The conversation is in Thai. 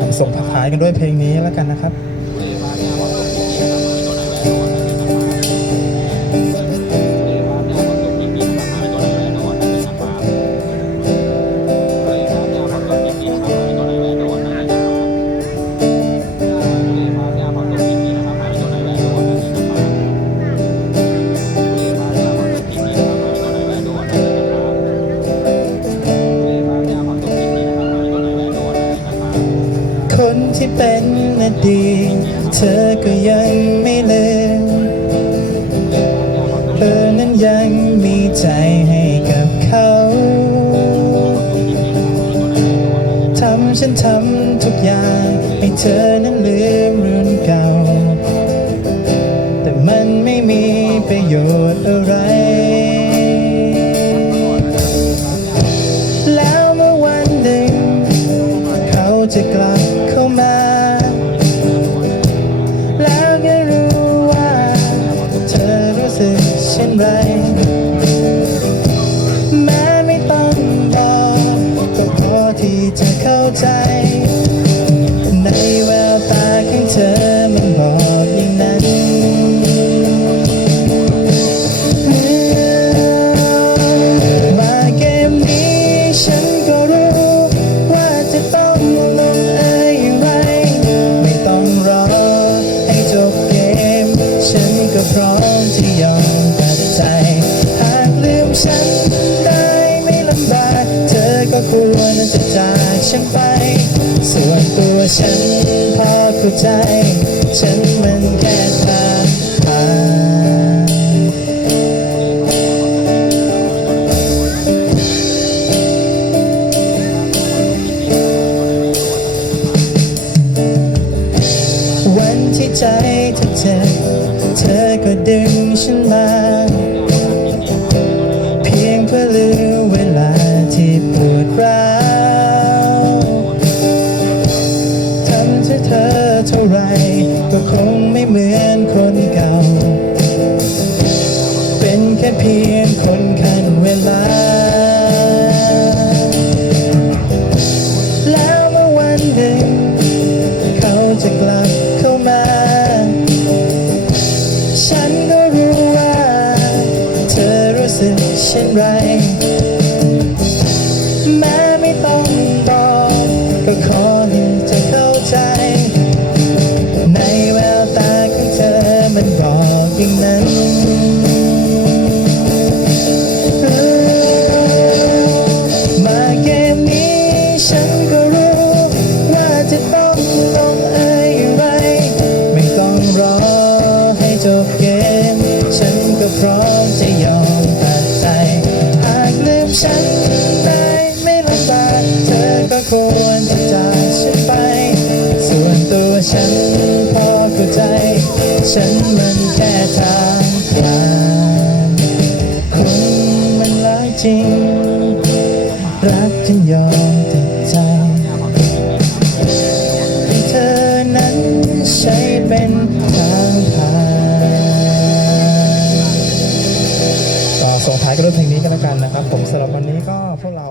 ผมส่งทักทายกันด้วยเพลงนี้แล้วกันนะครับ ที่เป็นอดีตเธอก็ยังไม่ลืมเธอนั้นยังมีใจให้กับเขาทำฉันทำทุกอย่างให้เธอนั้นลืมเรื่องเก่า แต่มันไม่มีประโยชน์อะไรแล้วเมื่อวันหนึ่งเขาจะกลับ ช่นไร แม้ไม่ต้องบอกก็พอที่จะเข้าใจ ฉันได้ไม่ลำบาก เธอก็ควรจะจากฉันไป ส่วนตัวฉันพอเข้าใจ ฉันมันแค่ทางผ่านวันที่ใจเธอเจ็บ ก็คงไม่เหมือนคนเก่า เป็นแค่เพียงคนขันเวลา แล้วเมื่อวันหนึ่ง เขาจะกลับเข้ามา ฉันก็รู้ว่า เธอรู้สึกเช่นไร ฉันไป ส่วนตัวฉันพอเข้าใจ ฉันมันแค่ทางผ่านคนมันรักจริง รักจนยอมติดใจให้เธอนั้นใช้เป็นทางผ่านก็ส่งท้ายกันด้วยเพลงนี้กันแล้วกันนะครับ ผมสำหรับวันนี้ก็พวกเรา